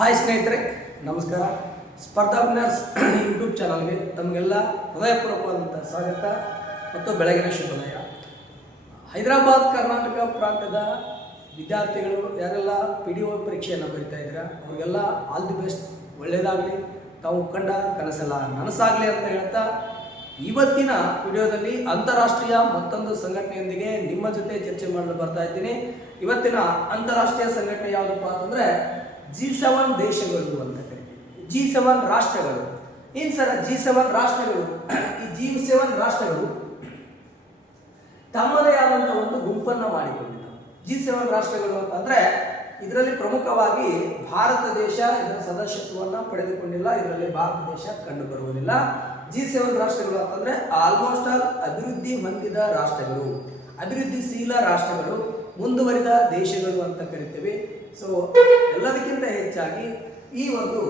Hi ಸ್ನೇಹಿತರೆ, ನಮಸ್ಕಾರ. ಸ್ಪರ್ಧಾ ವಿನ್ನರ್ಸ್ ಯೂಟ್ಯೂಬ್ ಚಾನಲ್ಗೆ ತಮಗೆಲ್ಲ ಹೃದಯಪೂರ್ವಕವಾದಂಥ ಸ್ವಾಗತ ಮತ್ತು ಬೆಳಗಿನ ಶುಭೋದಯ. ಹೈದರಾಬಾದ್ ಕರ್ನಾಟಕ ಪ್ರಾಂತ್ಯದ ವಿದ್ಯಾರ್ಥಿಗಳು ಯಾರೆಲ್ಲ PDO ಪರೀಕ್ಷೆಯನ್ನು ಬರೀತಾ ಇದ್ದೀರಾ ಅವರಿಗೆಲ್ಲ ಆಲ್ ದಿ ಬೆಸ್ಟ್, ಒಳ್ಳೆಯದಾಗಲಿ, ತಾವು ಕಂಡ ಕನಸೆಲ್ಲ ನನಸಾಗಲಿ ಅಂತ ಹೇಳ್ತಾ ಇವತ್ತಿನ ವಿಡಿಯೋದಲ್ಲಿ ಅಂತಾರಾಷ್ಟ್ರೀಯ ಮತ್ತೊಂದು ಸಂಘಟನೆಯೊಂದಿಗೆ ನಿಮ್ಮ ಜೊತೆ ಚರ್ಚೆ ಮಾಡಲು ಬರ್ತಾ ಇದ್ದೀನಿ. ಇವತ್ತಿನ ಅಂತಾರಾಷ್ಟ್ರೀಯ ಸಂಘಟನೆ ಯಾವುದಪ್ಪ ಅಂತಂದರೆ G7 ದೇಶಗಳು ಅಂತ ಕರಿತೀವಿ. G7 ರಾಷ್ಟ್ರಗಳು. ಏನು ಸರ್ G7 ರಾಷ್ಟ್ರಗಳು? ಈ G7 ರಾಷ್ಟ್ರಗಳು ತಮ್ಮದೇ ಆದಂಥ ಒಂದು ಗುಂಪನ್ನು ಮಾಡಿಕೊಂಡಿದ್ದಾರೆ. G7 ರಾಷ್ಟ್ರಗಳು ಅಂತಂದರೆ ಇದರಲ್ಲಿ ಪ್ರಮುಖವಾಗಿ ಭಾರತ ದೇಶ ಇದರ ಸದಸ್ಯತ್ವವನ್ನು ಪಡೆದುಕೊಂಡಿಲ್ಲ. ಇದರಲ್ಲಿ ಭಾರತ ದೇಶ ಕಂಡು ಬರುವುದಿಲ್ಲ. G7 ರಾಷ್ಟ್ರಗಳು ಅಂತಂದರೆ ಆಲ್ಮೋಸ್ಟ್ ಆಲ್ ಅಭಿವೃದ್ಧಿ ಹೊಂದಿದ ರಾಷ್ಟ್ರಗಳು, ಅಭಿವೃದ್ಧಿಶೀಲ ರಾಷ್ಟ್ರಗಳು, ಮುಂದುವರಿದ ದೇಶಗಳು ಅಂತ ಕರಿತೀವಿ. ಸೊ ಎಲ್ಲದಕ್ಕಿಂತ ಹೆಚ್ಚಾಗಿ ಈ ಒಂದು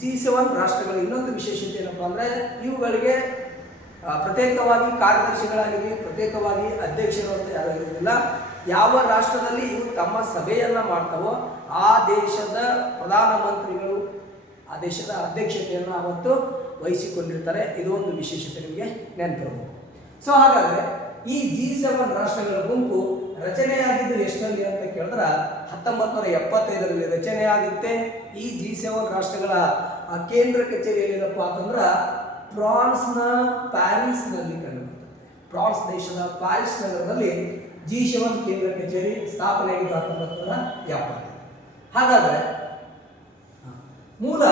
G7 ರಾಷ್ಟ್ರಗಳು ಇನ್ನೊಂದು ವಿಶೇಷತೆ ಏನಪ್ಪ ಅಂದರೆ ಇವುಗಳಿಗೆ ಪ್ರತ್ಯೇಕವಾಗಿ ಕಾರ್ಯದರ್ಶಿಗಳಾಗಿವೆ, ಪ್ರತ್ಯೇಕವಾಗಿ ಅಧ್ಯಕ್ಷರು ಅಂತ ಯಾರು ಇರುವುದಿಲ್ಲ. ಯಾವ ರಾಷ್ಟ್ರದಲ್ಲಿ ಇವು ತಮ್ಮ ಸಭೆಯನ್ನು ಮಾಡ್ತಾವೋ ಆ ದೇಶದ ಪ್ರಧಾನಮಂತ್ರಿಗಳು ಆ ದೇಶದ ಅಧ್ಯಕ್ಷತೆಯನ್ನು ಅವತ್ತು ವಹಿಸಿಕೊಂಡಿರ್ತಾರೆ. ಇದು ಒಂದು ವಿಶೇಷತೆ ನಿಮಗೆ ನೆನಪಿರಬಹುದು. ಸೊ ಹಾಗಾದರೆ ಈ G7 ರಾಷ್ಟ್ರಗಳ ಗುಂಪು ರಚನೆಯಾಗಿದ್ದು ಎಷ್ಟರಲ್ಲಿ ಅಂತ ಕೇಳಿದ್ರೆ 1975ರಲ್ಲಿ ರಚನೆಯಾಗುತ್ತೆ. ಈ G7 ರಾಷ್ಟ್ರಗಳ ಕೇಂದ್ರ ಕಚೇರಿ ಎಲ್ಲಿದಪ್ಪ ಅಂತಂದ್ರೆ ಫ್ರಾನ್ಸ್ನ ಪ್ಯಾರಿಸ್ನಲ್ಲಿ ಕಂಡುಬರ್ತದೆ. ಫ್ರಾನ್ಸ್ ದೇಶದ ಪ್ಯಾರಿಸ್ ನಗರದಲ್ಲಿ G7 ಕೇಂದ್ರ ಕಚೇರಿ ಸ್ಥಾಪನೆಯಾಗಿದ್ದು 1970. ಹಾಗಾದರೆ ಮೂಲ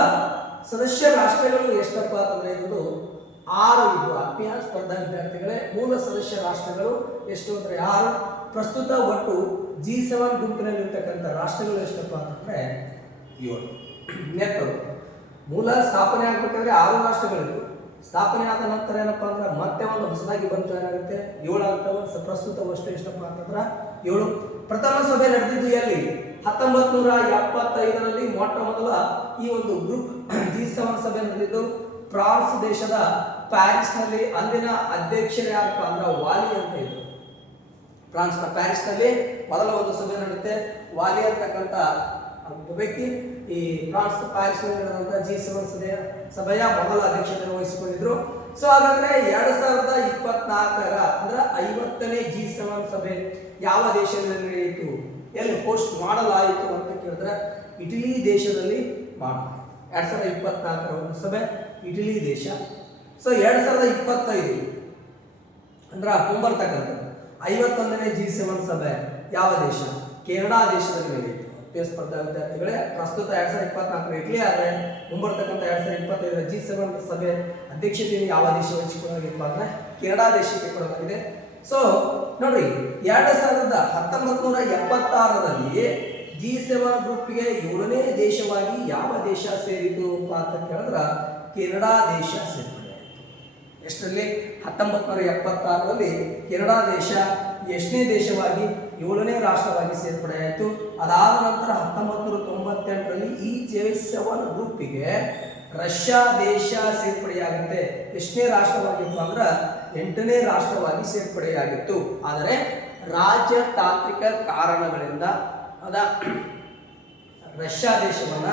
ಸದಸ್ಯ ರಾಷ್ಟ್ರಗಳು ಎಷ್ಟಪ್ಪ ಅಂತಂದ್ರೆ ಇದು 6 ಇದ್ದು. ಆತ್ಮೀಯ ಸ್ಪರ್ಧಾ ವಿದ್ಯಾರ್ಥಿಗಳೇ, ಮೂಲ ಸದಸ್ಯ ರಾಷ್ಟ್ರಗಳು ಎಷ್ಟು ಅಂದರೆ 6. ಪ್ರಸ್ತುತ ಒಟ್ಟು G7 ಗುಂಪಿನಲ್ಲಿರ್ತಕ್ಕಂಥ ರಾಷ್ಟ್ರಗಳು ಎಷ್ಟಪ್ಪ ಅಂತಂದ್ರೆ 7. ನೆನಪು, ಮೂಲ ಸ್ಥಾಪನೆ ಆಗ್ಬೇಕಾದ್ರೆ 6 ರಾಷ್ಟ್ರಗಳಿತ್ತು. ಸ್ಥಾಪನೆ ಆದ ನಂತರ ಏನಪ್ಪಾ ಅಂದ್ರೆ ಮತ್ತೆ ಒಂದು ಹೊಸದಾಗಿ ಬಂತು, ಏನಾಗುತ್ತೆ 7 ಆಗ್ತವೆ. ಪ್ರಸ್ತುತವಷ್ಟು ಎಷ್ಟಪ್ಪ ಅಂತಂದ್ರೆ 7. ಪ್ರಥಮ ಸಭೆ ನಡೆದಿದ್ದು ಎಲ್ಲಿ? 1975ರಲ್ಲಿ ಮೊಟ್ಟ ಮೊದಲ ಈ ಒಂದು ಗ್ರೂಪ್ G7 ಸಭೆ ನಡೆದಿದ್ದು ಫ್ರಾನ್ಸ್ ದೇಶದ ಪ್ಯಾರಿಸ್ನಲ್ಲಿ. ಅಂದಿನ ಅಧ್ಯಕ್ಷರೇ ಯಾರಪ್ಪ ಅಂದ್ರೆ ವಾಲಿ ಅಂತ ಇದ್ರು. ಫ್ರಾನ್ಸ್ನ ಪ್ಯಾರಿಸ್ನಲ್ಲಿ ಮೊದಲ ಒಂದು ಸಭೆ ನಡೆಯುತ್ತೆ. ವಾಲಿ ಅಂತಕ್ಕಂಥ ವ್ಯಕ್ತಿ ಈ ಫ್ರಾನ್ಸ್ ಪ್ಯಾರಿಸ್ನಲ್ಲಿ ನಡೆದಂಥ G7 ಸಭೆಯ ಮೊದಲ ಅಧ್ಯಕ್ಷತೆಯನ್ನು ವಹಿಸಿಕೊಂಡಿದ್ರು. ಸೊ ಹಾಗಾದ್ರೆ 2024ರ ಅಂದ್ರೆ 50ನೇ G7 ಸಭೆ ಯಾವ ದೇಶದಲ್ಲಿ ನಡೆಯಿತು, ಎಲ್ಲಿ ಹೋಸ್ಟ್ ಮಾಡಲಾಯಿತು ಅಂತ ಕೇಳಿದ್ರೆ ಇಟಲಿ ದೇಶದಲ್ಲಿ ಮಾಡಲಾಯಿತು. 2024ರ ಒಂದು ಸಭೆ ಇಟಲಿ ದೇಶ. ಸೊ 2025 ಅಂದ್ರೆ ಮುಂಬರ್ತಕ್ಕಂಥದ್ದು 51ನೇ G7 ಸಭೆ ಯಾವ ದೇಶ? ಕೆನಡಾ ದೇಶದಲ್ಲಿ ನಡೆಯಿತು. ಸ್ಪರ್ಧಾ ವಿದ್ಯಾರ್ಥಿಗಳೇ, ಪ್ರಸ್ತುತ 2024 ಇಟಲಿ ಆದರೆ ಮುಂಬರ್ತಕ್ಕಂಥ 2025ರ G7 ಸಭೆ ಅಧ್ಯಕ್ಷತೆಯನ್ನು ಯಾವ ದೇಶ ವಹಿಸಿಕೊಳ್ಳಲಾಗಿತ್ತು ಅಂದ್ರೆ ಕೆನಡಾ ದೇಶಕ್ಕೆ ಕೊಡಲಾಗಿದೆ. ಸೊ ನೋಡ್ರಿ, 1976ರಲ್ಲಿ G7 ಗ್ರೂಪ್ಗೆ 7ನೇ ದೇಶವಾಗಿ ಯಾವ ದೇಶ ಸೇರಿತು ಅಂತ ಕೇಳಿದ್ರೆ ಕೆನಡಾ ದೇಶ ಸೇರ್ಪಡೆ ಆಯಿತು. ಎಷ್ಟರಲ್ಲಿ? 1976ರಲ್ಲಿ ಕೆನಡಾ ದೇಶ ಎಷ್ಟನೇ ದೇಶವಾಗಿ? 7ನೇ ರಾಷ್ಟ್ರವಾಗಿ ಸೇರ್ಪಡೆ ಆಯಿತು. ಅದಾದ ನಂತರ 1998ರಲ್ಲಿ ಈ G7 ಗ್ರೂಪಿಗೆ ರಷ್ಯಾ ದೇಶ ಸೇರ್ಪಡೆಯಾಗುತ್ತೆ. ಎಷ್ಟನೇ ರಾಷ್ಟ್ರವಾಗಿತ್ತು ಅಂದ್ರೆ 8ನೇ ರಾಷ್ಟ್ರವಾಗಿ ಸೇರ್ಪಡೆಯಾಗಿತ್ತು. ಆದರೆ ರಾಜತಾಂತ್ರಿಕ ಕಾರಣಗಳಿಂದ ರಷ್ಯಾ ದೇಶವನ್ನ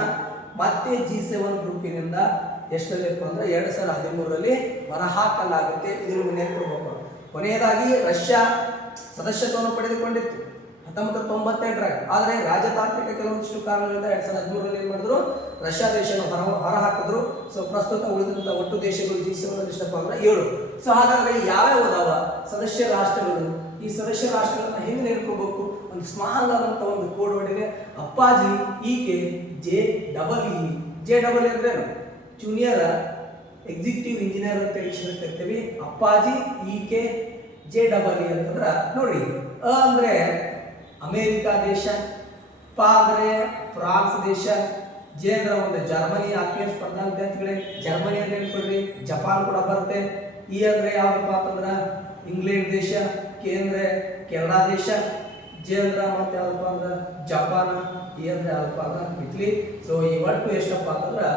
ಮತ್ತೆ G7 ಗ್ರೂಪಿನಿಂದ ಎಷ್ಟರಲ್ಲಿ ಅಂದ್ರೆ 2013ರಲ್ಲಿ ಹೊರಹಾಕಲಾಗುತ್ತೆ. ಇದನ್ನು ನೆನಪಿಡಬೇಕು. ಕೊನೆಯದಾಗಿ ರಷ್ಯಾ ಸದಸ್ಯತ್ವವನ್ನು ಪಡೆದುಕೊಂಡಿತ್ತು 1998ರಲ್ಲಿ. ಆದರೆ ರಾಜತಾಂತ್ರಿಕ ಕೆಲವೊಂದಿಷ್ಟು ಕಾರಣಗಳಿಂದ 2013ರಲ್ಲಿ ಏನು ಮಾಡಿದ್ರು, ರಷ್ಯಾ ದೇಶವನ್ನು ಹೊರಹಾಕಿದ್ರು. ಸೊ ಪ್ರಸ್ತುತ ಉಳಿದಂಥ ಒಟ್ಟು ದೇಶಗಳು G7 ಎಷ್ಟಪ್ಪ ಅಂದ್ರೆ 7. ಸೊ ಹಾಗಾದ್ರೆ ಯಾವ್ಯಾವ ಅದಾವ ಸದಸ್ಯ ರಾಷ್ಟ್ರಗಳು? ಈ ಸದಸ್ಯ ರಾಷ್ಟ್ರಗಳನ್ನ ಹೆಂಗೆ ನೆನಪಿಡಬೇಕು? ಒಂದು ಸ್ಮಾಲ್ ಆದಂಥ ಒಂದು ಕೋಡ್ ಹೊಡಿದೆ. ಅಪ್ಪಾಜಿ EK JEE. JEE ಅಂದ್ರೆ ಜೂನಿಯರ್ ಎಕ್ಸಿಕ್ಯೂಟಿವ್ ಇಂಜಿನಿಯರ್ ಅಂತ ಕರಿತೀವಿ. ಅಪ್ಪಾಜಿ EK JEE ಅಂತಂದ್ರೆ ನೋಡಿ, ಅ ಅಂದ್ರೆ ಅಮೇರಿಕಾ ದೇಶ, ಪ ಅಂದ್ರೆ ಫ್ರಾನ್ಸ್ ದೇಶ, ಜೆ ಅಂದ್ರೆ ಒಂದು ಜರ್ಮನಿ. ಆತ್ಮೀಯ ಸ್ಪರ್ಧಾ ವಿದ್ಯಾರ್ಥಿಗಳೇ, ಜರ್ಮನಿ ಅಂತ ಹೇಳ್ಕೊಡ್ರಿ. ಜಪಾನ್ ಕೂಡ ಬರುತ್ತೆ. ಇ ಅಂದ್ರೆ ಯಾವಪ್ಪ ಅಂತಂದ್ರೆ ಇಂಗ್ಲೆಂಡ್ ದೇಶ, ಕೆ ಅಂದ್ರೆ ಕೆನಡಾ ದೇಶ, ಜೆ ಅಂದ್ರೆ ಮತ್ತೆ ಯಾವಪ್ಪ ಅಂದ್ರೆ ಜಪಾನ್, ಇ ಅಂದ್ರೆ ಯಾವಪ್ಪ ಅಂದ್ರೆ ಇಟಲಿ. ಸೊ ಈ ಒಟ್ಟು ಎಷ್ಟಪ್ಪ ಅಂತಂದ್ರೆ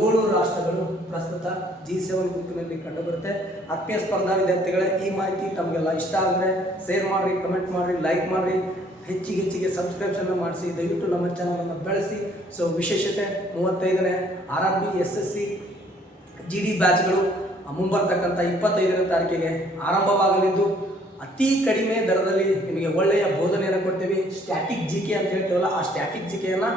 7 ರಾಷ್ಟ್ರಗಳು ಪ್ರಸ್ತುತ G7 ಗುಂಪಿನಲ್ಲಿ ಕಂಡು ಬರುತ್ತೆ. ಆತ್ಮೀಯ ಸ್ಪರ್ಧಾ ವಿದ್ಯಾರ್ಥಿಗಳೇ, ಈ ಮಾಹಿತಿ ತಮಗೆಲ್ಲ ಇಷ್ಟ ಆದರೆ ಶೇರ್ ಮಾಡಿರಿ, ಕಮೆಂಟ್ ಮಾಡಿರಿ, ಲೈಕ್ ಮಾಡಿರಿ, ಹೆಚ್ಚಿಗೆ ಸಬ್ಸ್ಕ್ರಿಪ್ಷನ್ ಮಾಡಿಸಿ. ದಯವಿಟ್ಟು ನಮ್ಮ ಚಾನಲನ್ನು ಬೆಳೆಸಿ. ಸೊ ವಿಶೇಷತೆ 35ನೇ RRB SSC GD ಬ್ಯಾಚ್ಗಳು ಮುಂಬರ್ತಕ್ಕಂಥ 25ನೇ ತಾರೀಕಿಗೆ ಆರಂಭವಾಗಲಿದ್ದು ಅತಿ ಕಡಿಮೆ ದರದಲ್ಲಿ ನಿಮಗೆ ಒಳ್ಳೆಯ ಬೋಧನೆಯನ್ನು ಕೊಡ್ತೀವಿ. ಸ್ಟ್ಯಾಟಿಕ್ GK ಅಂತ ಹೇಳ್ತೀವಲ್ಲ, ಆ ಸ್ಟ್ಯಾಟಿಕ್ GKಯನ್ನು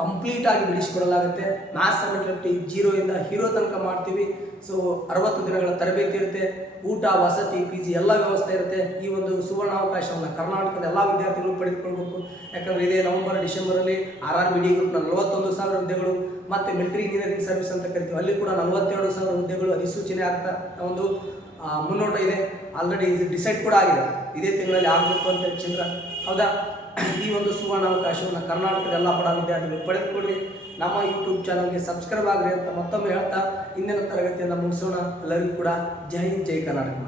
ಕಂಪ್ಲೀಟ್ ಆಗಿ ಬಿಡಿಸಿಕೊಡಲಾಗುತ್ತೆ. ಮ್ಯಾಥ್ಸ್ ಸಬ್ಜೆಕ್ಟ್ 0 ಇಂದ ಹೀರೋ ತನಕ ಮಾಡ್ತೀವಿ. ಸೊ 60 ದಿನಗಳ ತರಬೇತಿ ಇರುತ್ತೆ. ಊಟ, ವಸತಿ, PG ಎಲ್ಲ ವ್ಯವಸ್ಥೆ ಇರುತ್ತೆ. ಈ ಒಂದು ಸುವರ್ಣಾವಕಾಶವನ್ನು ಕರ್ನಾಟಕದ ಎಲ್ಲ ವಿದ್ಯಾರ್ಥಿಗಳು ಪಡೆದುಕೊಳ್ಬೇಕು. ಯಾಕಂದರೆ ಇದೇ ನವೆಂಬರ್ ಡಿಸೆಂಬರಲ್ಲಿ RRB D ಗ್ರೂಪ್ನ 41,000 ಹುದ್ದೆಗಳು ಮತ್ತು ಮಿಲಿಟರಿ ಇಂಜಿನಿಯರಿಂಗ್ ಸರ್ವಿಸ್ ಅಂತ ಕರಿತೀವಿ, ಅಲ್ಲಿ ಕೂಡ 42,000 ಹುದ್ದೆಗಳು ಅಧಿಸೂಚನೆ ಆಗ್ತಾ ಒಂದು ಮುನ್ನೋಟ ಇದೆ. ಆಲ್ರೆಡಿ ಇದು ಡಿಸೈಡ್ ಕೂಡ ಆಗಿದೆ, ಇದೇ ತಿಂಗಳಲ್ಲಿ ಆಗಬೇಕು ಅಂತ ಚಿಂತ್ರ. ಹೌದಾ? ಈ ಒಂದು ಸುವರ್ಣಾವಕಾಶವನ್ನು ಕರ್ನಾಟಕದ ಎಲ್ಲ ಬಡ ವಿದ್ಯಾರ್ಥಿಗಳು ಪಡೆದುಕೊಳ್ಳಿ. ನಮ್ಮ ಯೂಟ್ಯೂಬ್ ಚಾನಲ್ಗೆ ಸಬ್ಸ್ಕ್ರೈಬ್ ಆಗ್ರಿ ಅಂತ ಮತ್ತೊಮ್ಮೆ ಹೇಳ್ತಾ ಇಂದಿನ ತರಗತಿಯನ್ನು ಮುಗಿಸೋಣ. ಎಲ್ಲರಿಗೂ ಕೂಡ ಜೈ ಹಿಂದ್, ಜೈ ಕರ್ನಾಟಕ.